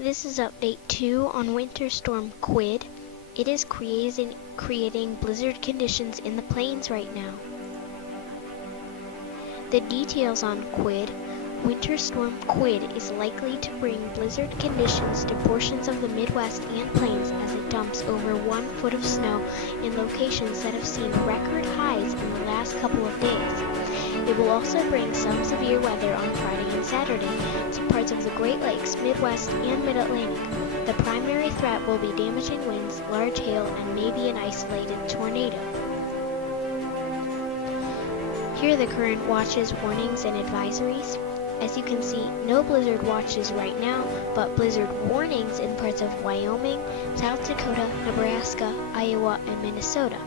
This is update 2 on Winter Storm Quid. It is creating blizzard conditions in the plains right now. The details on Quid. Winter Storm Quid is likely to bring blizzard conditions to portions of the Midwest and plains as it dumps over 1 foot of snow in locations that have seen record highs in the last couple of days. It will also bring some severe weather on Friday and Saturday to parts of the Great Lakes, Midwest, and Mid-Atlantic. The primary threat will be damaging winds, large hail, and maybe an isolated tornado. Here are the current watches, warnings, and advisories. As you can see, no blizzard watches right now, but blizzard warnings in parts of Wyoming, South Dakota, Nebraska, Iowa, and Minnesota.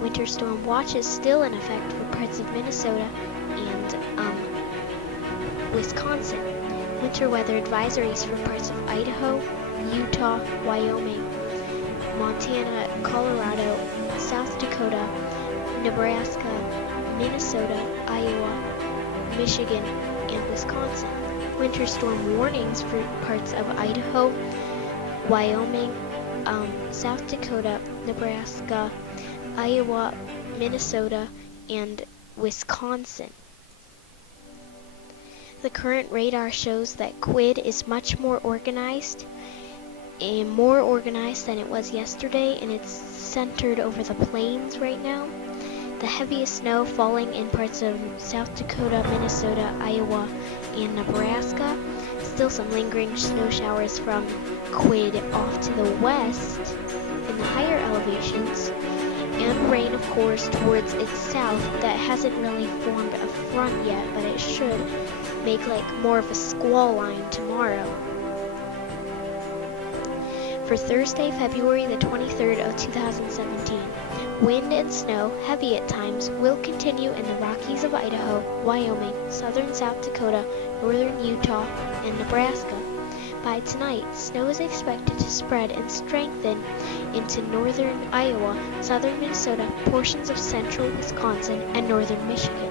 Winter storm watches still in effect for parts of Minnesota and Wisconsin. Winter weather advisories for parts of Idaho, Utah, Wyoming, Montana, Colorado, South Dakota, Nebraska, Minnesota, Iowa, Michigan, and Wisconsin. Winter storm warnings for parts of Idaho, Wyoming, South Dakota, Nebraska, Iowa, Minnesota, and Wisconsin. The current radar shows that Quid is much more organized than it was yesterday, and it's centered over the plains right now. The heaviest snow falling in parts of South Dakota, Minnesota, Iowa, and Nebraska. Still some lingering snow showers from Quid off to the west in the higher elevations, and rain, of course, towards its south that hasn't really formed a front yet, but it should make like more of a squall line tomorrow. For Thursday, February the 23rd of 2017, wind and snow, heavy at times, will continue in the Rockies of Idaho, Wyoming, southern South Dakota, northern Utah, and Nebraska. By tonight, snow is expected to spread and strengthen into northern Iowa, southern Minnesota, portions of central Wisconsin, and northern Michigan.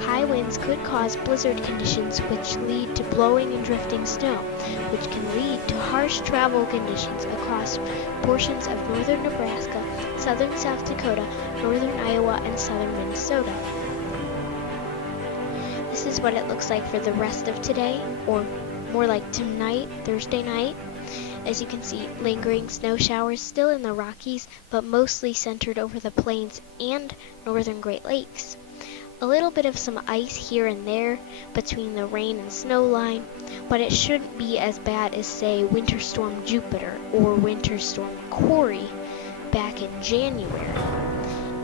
High winds could cause blizzard conditions which lead to blowing and drifting snow, which can lead to harsh travel conditions across portions of northern Nebraska, southern South Dakota, northern Iowa, and southern Minnesota. This is what it looks like for the rest of today, or more like tonight, Thursday night. As you can see, lingering snow showers still in the Rockies, but mostly centered over the plains and northern Great Lakes. A little bit of some ice here and there between the rain and snow line, but it shouldn't be as bad as, say, Winter Storm Jupiter or Winter Storm Corey back in January.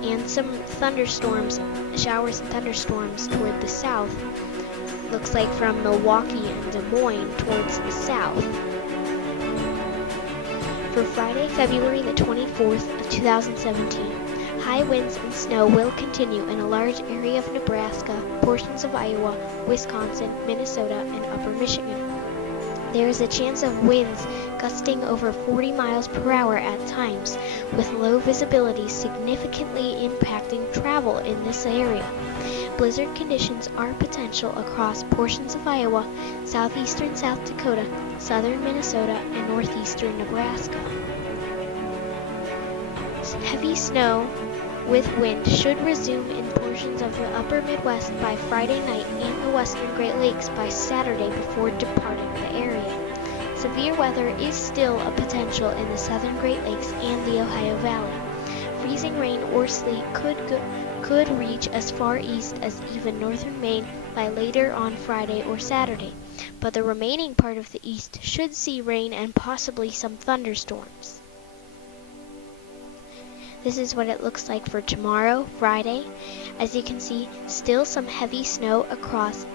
And some thunderstorms, showers and thunderstorms toward the south. Looks like from Milwaukee and Des Moines towards the south. For Friday, February the 24th of 2017, high winds and snow will continue in a large area of Nebraska, portions of Iowa, Wisconsin, Minnesota, and upper Michigan. There is a chance of winds gusting over 40 miles per hour at times, with low visibility significantly impacting travel in this area. Blizzard conditions are potential across portions of Iowa, southeastern South Dakota, southern Minnesota, and northeastern Nebraska. Heavy snow with wind should resume in portions of the upper Midwest by Friday night and the western Great Lakes by Saturday before departing the area. Severe weather is still a potential in the southern Great Lakes and the Ohio Valley. Freezing rain or sleet could reach as far east as even northern Maine by later on Friday or Saturday, but the remaining part of the east should see rain and possibly some thunderstorms. This is what it looks like for tomorrow, Friday. As you can see, still some heavy snow across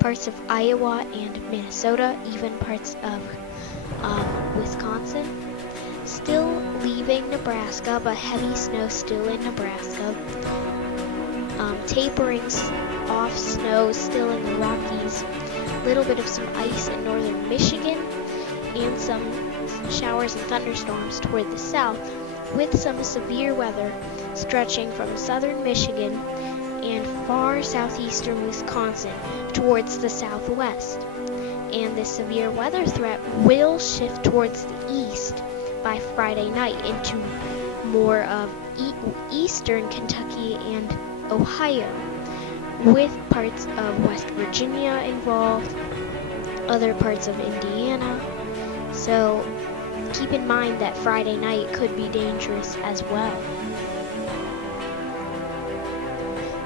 parts of Iowa and Minnesota, even parts of Wisconsin. Still leaving Nebraska, but heavy snow still in Nebraska. Tapering off snow still in the Rockies. Little bit of some ice in northern Michigan, and some showers and thunderstorms toward the south, with some severe weather stretching from southern Michigan and far southeastern Wisconsin towards the southwest. and this severe weather threat will shift towards the east by Friday night into more of eastern Kentucky and Ohio, with parts of West Virginia involved, other parts of Indiana. So keep in mind that Friday night could be dangerous as well.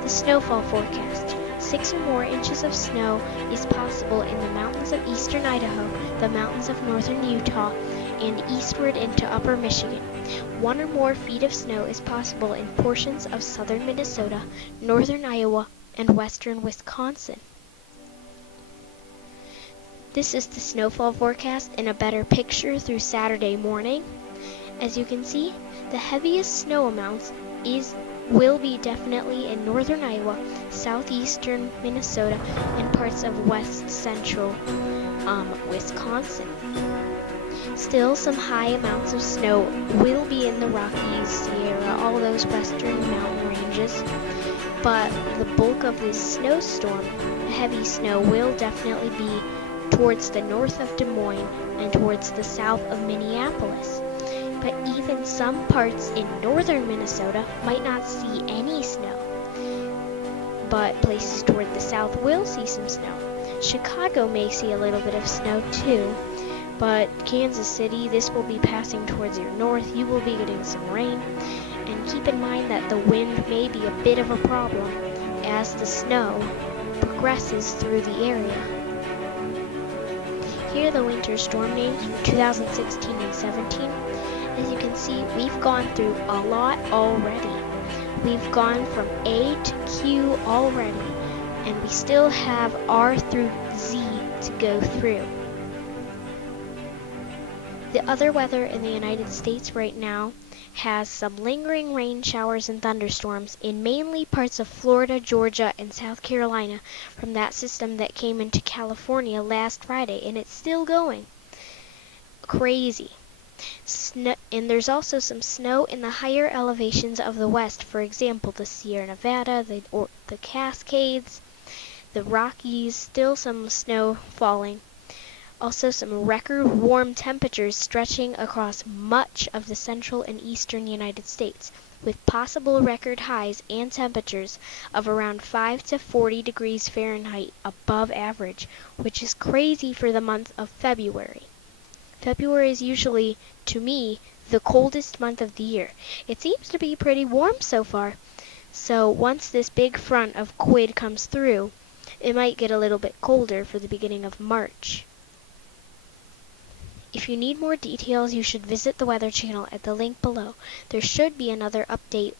The snowfall forecast. 6 or more inches of snow is possible in the mountains of eastern Idaho, the mountains of northern Utah, and eastward into upper Michigan. 1 or more feet of snow is possible in portions of southern Minnesota, northern Iowa, and western Wisconsin. This is the snowfall forecast in a better picture through Saturday morning. As you can see, the heaviest snow amounts will be definitely in northern Iowa, southeastern Minnesota, and parts of west central Wisconsin. Still, some high amounts of snow will be in the Rockies, Sierra, all those western mountain ranges. But the bulk of this snowstorm, heavy snow, will definitely be towards the north of Des Moines and towards the south of Minneapolis. But even some parts in northern Minnesota might not see any snow. But places toward the south will see some snow. Chicago may see a little bit of snow too. But Kansas City, this will be passing towards your north. You will be getting some rain. And keep in mind that the wind may be a bit of a problem as the snow progresses through the area. Here are the winter storm names for 2016 and 17. As you can see, we've gone through a lot already. We've gone from A to Q already, and we still have R through Z to go through. The other weather in the United States right now has some lingering rain showers and thunderstorms in mainly parts of Florida, Georgia, and South Carolina from that system that came into California last Friday, and it's still going. Crazy. And there's also some snow in the higher elevations of the west, for example, the Sierra Nevada, the Cascades, the Rockies, still some snow falling. Also some record warm temperatures stretching across much of the central and eastern United States, with possible record highs and temperatures of around 5 to 40 degrees Fahrenheit above average, which is crazy for the month of February. February is usually, to me, the coldest month of the year. It seems to be pretty warm so far. So once this big front of Quid comes through, it might get a little bit colder for the beginning of March. If you need more details, you should visit the Weather Channel at the link below. There should be another update,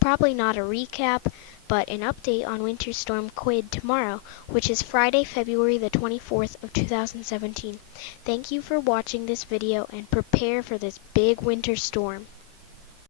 probably not a recap, but an update on Winter Storm Quid tomorrow, which is Friday, February the 24th of 2017. Thank you for watching this video and prepare for this big winter storm.